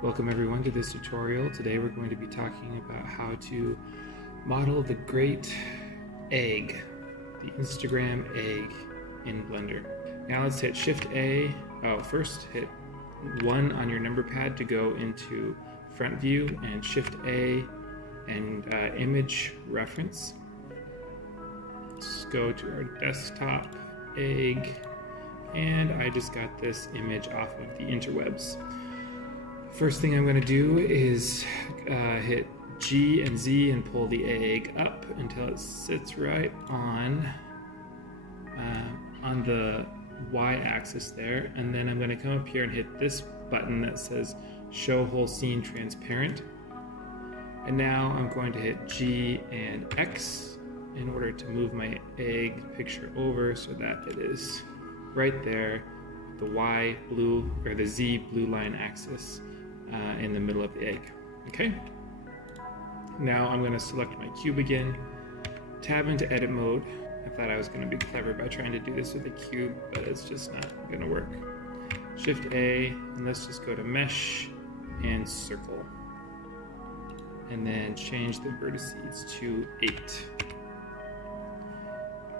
Welcome everyone to this tutorial. Today we're going to be talking about how to model the great egg, the Instagram egg in Blender. Now let's hit Shift A. First hit 1 on your number pad to go into front view, and Shift A and image reference. Let's go to our desktop egg, and I just got this image off of the interwebs. First thing I'm going to do is hit G and Z and pull the egg up until it sits right on the Y-axis there, and then I'm going to come up here and hit this button that says Show Whole Scene Transparent. And now I'm going to hit G and X in order to move my egg picture over so that it is right there, the Y blue or the Z blue line axis in the middle of the egg. Okay. Now I'm going to select my cube again, tab into edit mode. I thought I was going to be clever by trying to do this with a cube, but it's just not going to work. Shift A, and let's just go to mesh and circle, and then change the vertices to 8.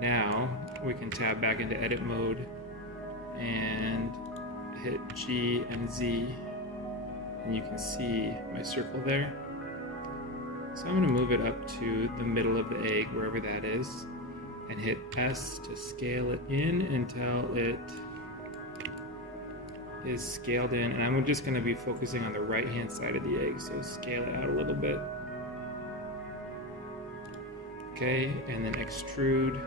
Now we can tab back into edit mode and hit G and Z, and you can see my circle there. So I'm going to move it up to the middle of the egg, wherever that is, and hit S to scale it in until it is scaled in. And I'm just going to be focusing on the right hand side of the egg, so scale it out a little bit. Okay, and then extrude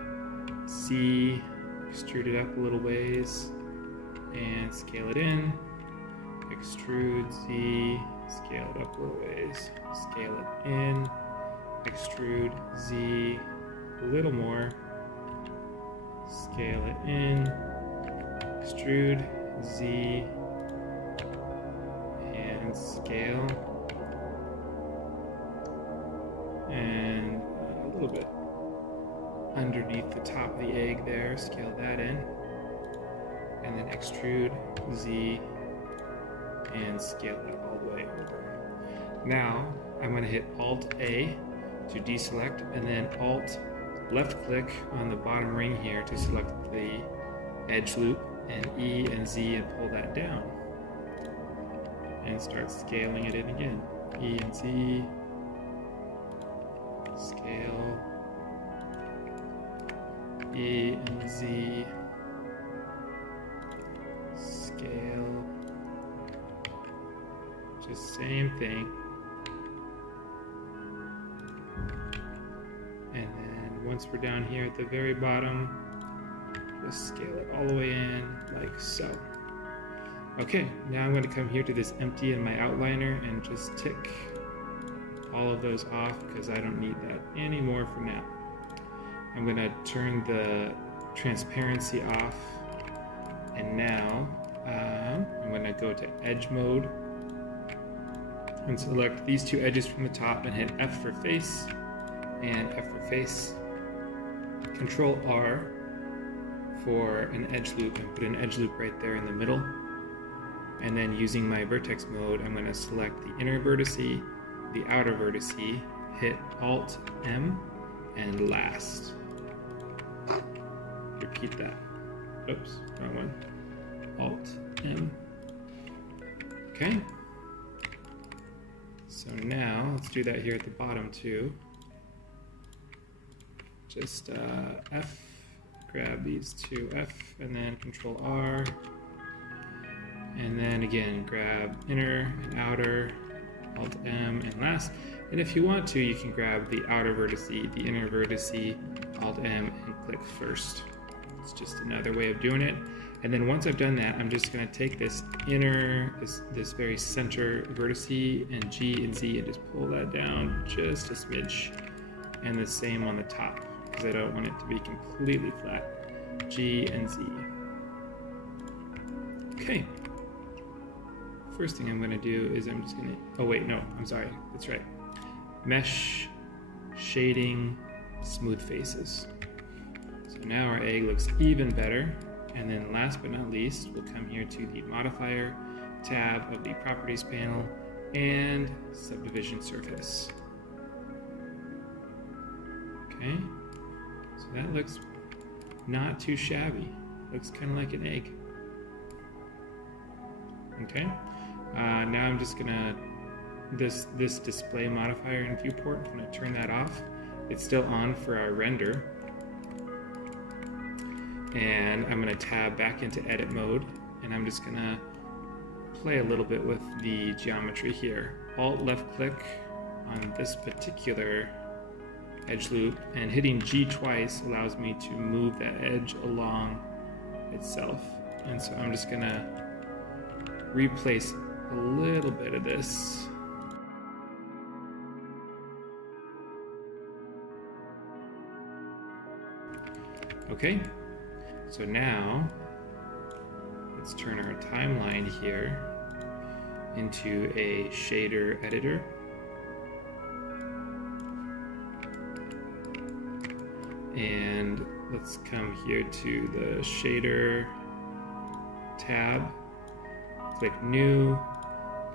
Z, extrude it up a little ways, and scale it in. Extrude Z, scale it up a little ways, scale it in, extrude Z a little more, scale it in, extrude Z, and scale, and a little bit underneath the top of the egg there, scale that in, and then extrude Z and scale that all the way over. Now I'm going to hit Alt A to deselect, and then Alt left click on the bottom ring here to select the edge loop, and E and Z and pull that down, and start scaling it in again. E and Z, scale, E and Z, scale. Just same thing. And then once we're down here at the very bottom, just scale it all the way in like so. Okay, now I'm going to come here to this empty in my outliner and just tick all of those off because I don't need that anymore for now. I'm going to turn the transparency off, and now I'm going to go to edge mode and select these two edges from the top and hit F for face and F for face. Control R for an edge loop, and put an edge loop right there in the middle. And then using my vertex mode, I'm going to select the inner vertice, the outer vertice, hit Alt M and last. Repeat that. Oops, wrong one. Alt M. Okay. So now let's do that here at the bottom too. Just F, grab these two F, and then Control R, and then again grab inner and outer, Alt M and last. And if you want to, you can grab the outer vertice, the inner vertice, Alt M, and click first. It's just another way of doing it. And then once I've done that, I'm just going to take this inner, this very center vertice, and G and Z, and just pull that down just a smidge. And the same on the top, because I don't want it to be completely flat. G and Z. Okay. First thing I'm going to do is I'm just going to, oh wait, no, I'm sorry, that's right. Mesh, shading, smooth faces. So now our egg looks even better. And then last but not least, we'll come here to the modifier tab of the properties panel and subdivision surface. Okay, so that looks not too shabby. Looks kind of like an egg. Okay, now I'm just gonna, this display modifier in viewport, I'm gonna turn that off. It's still on for our render. And I'm gonna tab back into edit mode, and I'm just gonna play a little bit with the geometry here. Alt left click on this particular edge loop, and hitting G twice allows me to move that edge along itself. And so I'm just gonna replace a little bit of this. Okay, so now let's turn our timeline here into a shader editor. And let's come here to the shader tab, click new,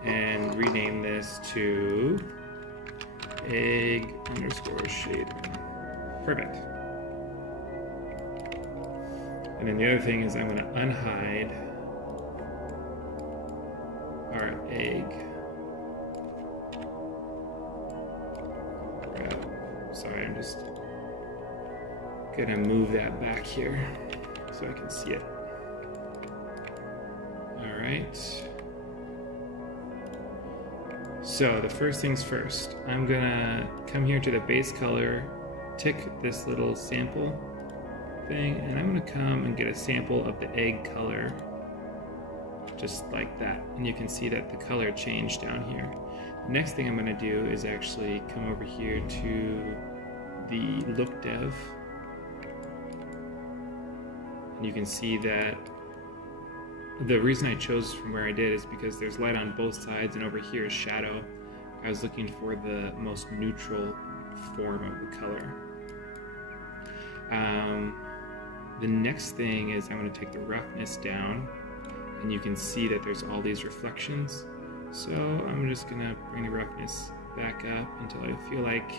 and rename this to egg_shader. Perfect. And then the other thing is I'm going to unhide our egg. Sorry, I'm just going to move that back here so I can see it. All right. So the first things first, I'm going to come here to the base color, tick this little sample thing, and I'm going to come and get a sample of the egg color, just like that. And you can see that the color changed down here. The next thing I'm going to do is actually come over here to the look dev, and you can see that the reason I chose from where I did is because there's light on both sides, and over here is shadow. I was looking for the most neutral form of the color. The next thing is I'm going to take the roughness down, and you can see that there's all these reflections. So I'm just going to bring the roughness back up until I feel like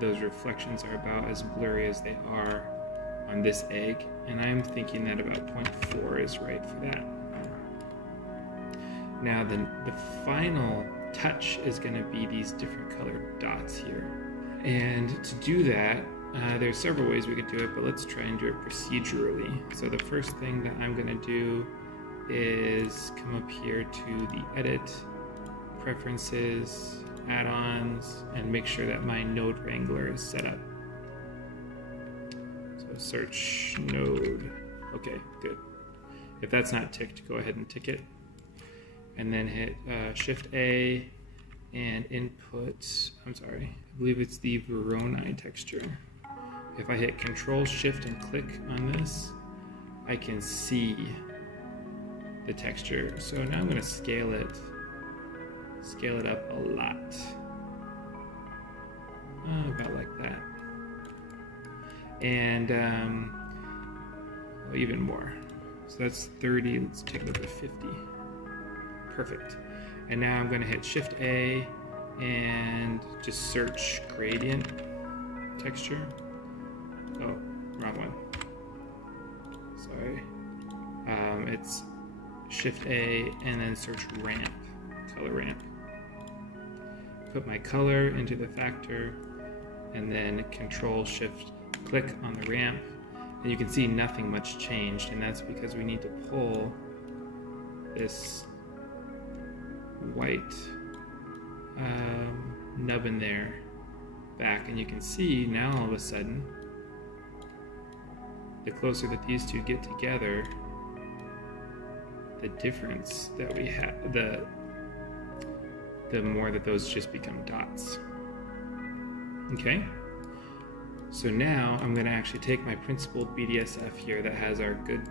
those reflections are about as blurry as they are on this egg, and I'm thinking that about 0.4 is right for that. Now the final touch is going to be these different colored dots here, and to do that there's several ways we could do it, but let's try and do it procedurally. So the first thing that I'm going to do is come up here to the edit, preferences, add-ons, and make sure that my node wrangler is set up. So search node. Okay, good. If that's not ticked, go ahead and tick it. And then hit Shift A and input, I believe it's the Voronoi texture. If I hit Control Shift and click on this, I can see the texture. So now I'm going to scale it up a lot. About like that. And even more. So that's 30, let's take it up to 50. Perfect. And now I'm going to hit Shift A and just search gradient texture. Oh, wrong one. Sorry. It's Shift A and then search ramp, color ramp. Put my color into the factor and then Control Shift click on the ramp, and you can see nothing much changed, and that's because we need to pull this white nubbin there back, and you can see now all of a sudden the closer that these two get together, the difference that we have, the more that those just become dots. Okay, so now I'm going to actually take my principled BDSF here that has our good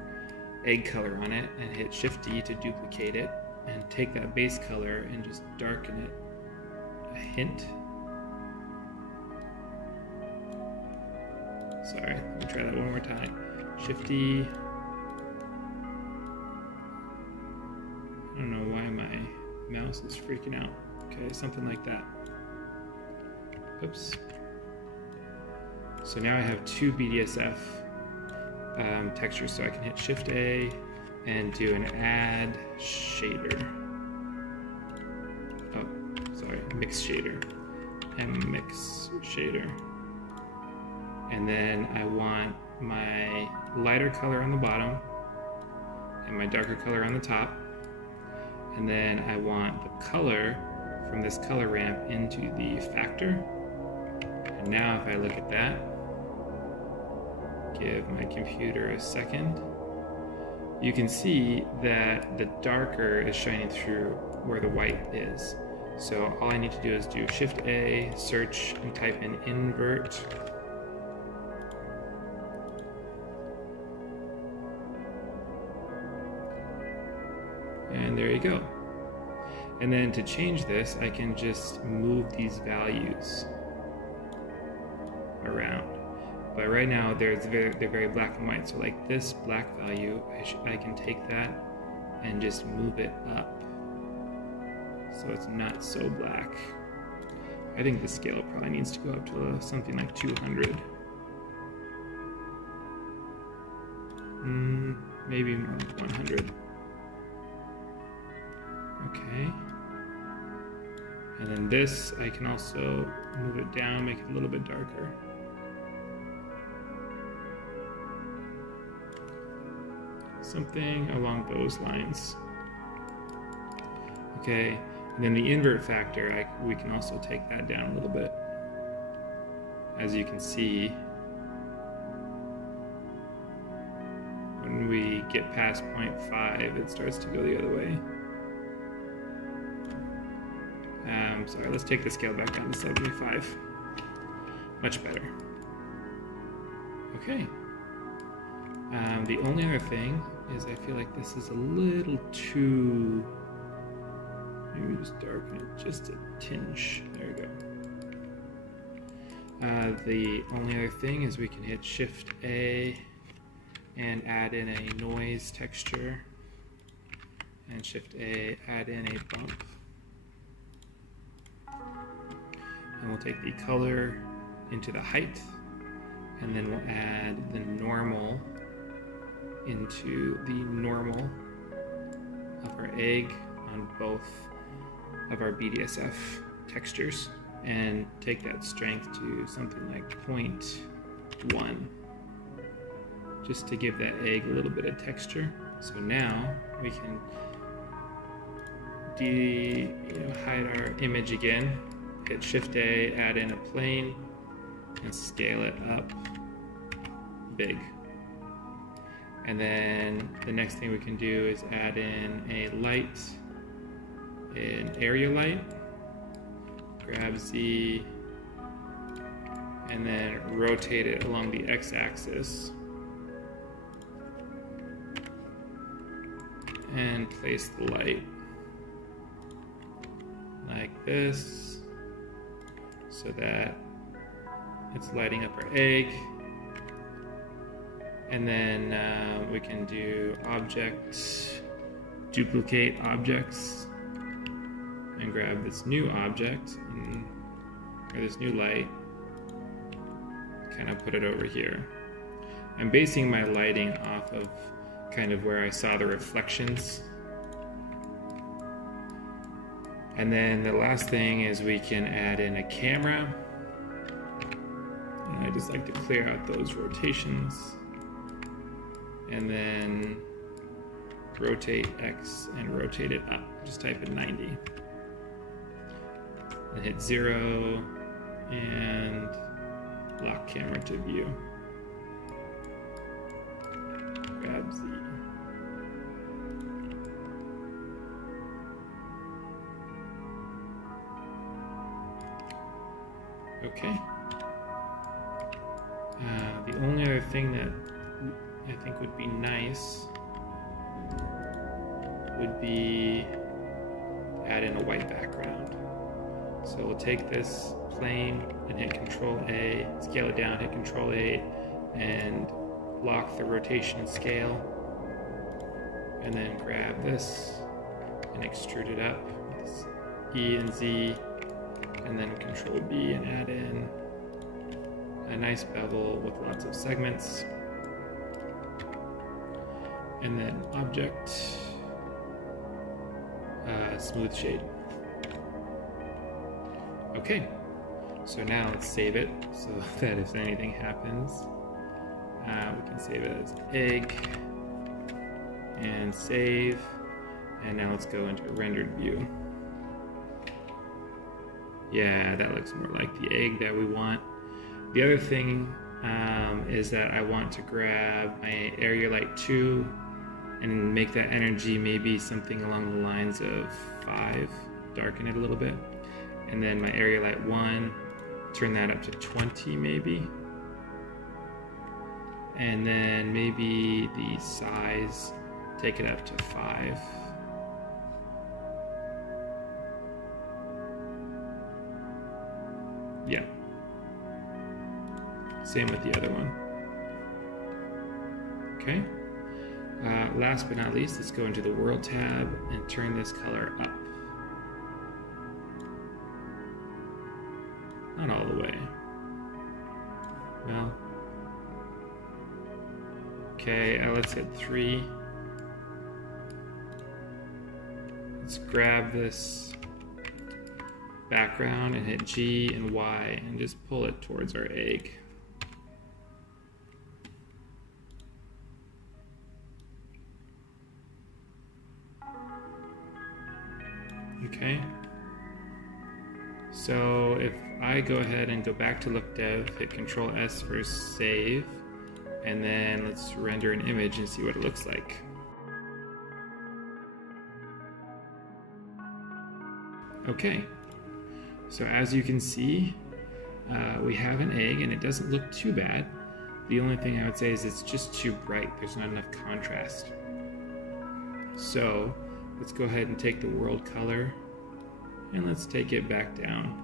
egg color on it and hit Shift D to duplicate it, and take that base color and just darken it a hint. Sorry, let me try that one more time. Shift D. don't know why my mouse is freaking out. Okay, something like that. Oops. So now I have two BDSF textures, so I can hit Shift A and do an add shader. Oh, sorry, mix shader. And mix shader. And then I want my lighter color on the bottom and my darker color on the top. And then I want the color from this color ramp into the factor. And now if I look at that, give my computer a second, you can see that the darker is shining through where the white is. So all I need to do is do Shift A, search, and type in invert. And there you go. And then to change this, I can just move these values around. But right now, they're very black and white. So like this black value, I can take that and just move it up so it's not so black. I think the scale probably needs to go up to something like 200. Maybe more like 100. Okay. And then this, I can also move it down, make it a little bit darker. Something along those lines. Okay, and then the invert factor, we can also take that down a little bit. As you can see, when we get past 0.5, it starts to go the other way. Sorry, let's take the scale back down to 75. Much better. Okay. The only other thing is I feel like this is a little too... Maybe just darken it just a tinge. There we go. The only other thing is we can hit Shift A and add in a noise texture. And Shift A, add in a bump. And we'll take the color into the height, and then we'll add the normal into the normal of our egg on both of our BDSF textures, and take that strength to something like 0.1, just to give that egg a little bit of texture. So now we can hide our image again. Hit Shift A, add in a plane, and scale it up big. And then the next thing we can do is add in a light, an area light. Grab Z, and then rotate it along the X-axis. And place the light like this, so that it's lighting up our egg. And then we can do object, duplicate objects, and grab this new object, or this new light, kind of put it over here. I'm basing my lighting off of kind of where I saw the reflections. And then the last thing is we can add in a camera. And I just like to clear out those rotations. And then rotate X and rotate it up. Just type in 90. And hit 0 and lock camera to view. Grab Z. Okay. The only other thing that I think would be nice would be add in a white background. So we'll take this plane and hit Control A, scale it down, hit Control A, and lock the rotation and scale. And then grab this, and extrude it up with E and Z, and then Control B and add in a nice bevel with lots of segments. And then Object, Smooth Shade. Okay, so now let's save it so that if anything happens, we can save it as egg and save. And now let's go into rendered view. Yeah, that looks more like the egg that we want. The other thing is that I want to grab my area light 2 and make that energy maybe something along the lines of 5, darken it a little bit. And then my area light 1, turn that up to 20 maybe. And then maybe the size, take it up to 5. Yeah. Same with the other one. Okay. Last but not least, let's go into the World tab and turn this color up. Not all the way. Well. Okay, let's hit 3. Let's grab this background and hit G and Y and just pull it towards our egg. Okay. So if I go ahead and go back to Look Dev, hit Control S for save, and then let's render an image and see what it looks like. Okay. So as you can see, we have an egg and it doesn't look too bad. The only thing I would say is it's just too bright. There's not enough contrast. So let's go ahead and take the world color and let's take it back down.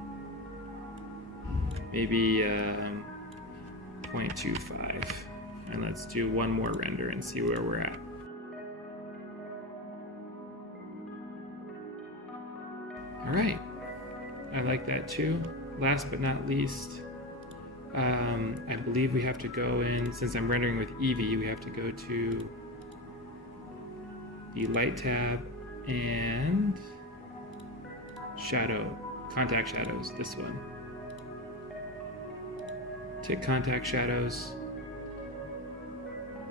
Maybe 0.25. And let's do one more render and see where we're at. All right. I like that too. Last but not least, I believe we have to go in, since I'm rendering with Eevee, we have to go to the Light tab and Shadow, Contact Shadows, this one. Take Contact Shadows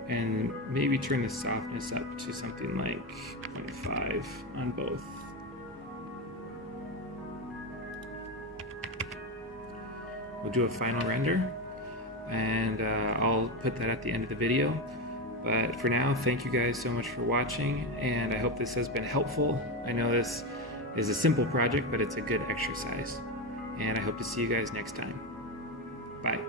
and maybe turn the softness up to something like 0.5 on both. We'll do a final render, and I'll put that at the end of the video. But for now, thank you guys so much for watching, and I hope this has been helpful. I know this is a simple project, but it's a good exercise. And I hope to see you guys next time. Bye.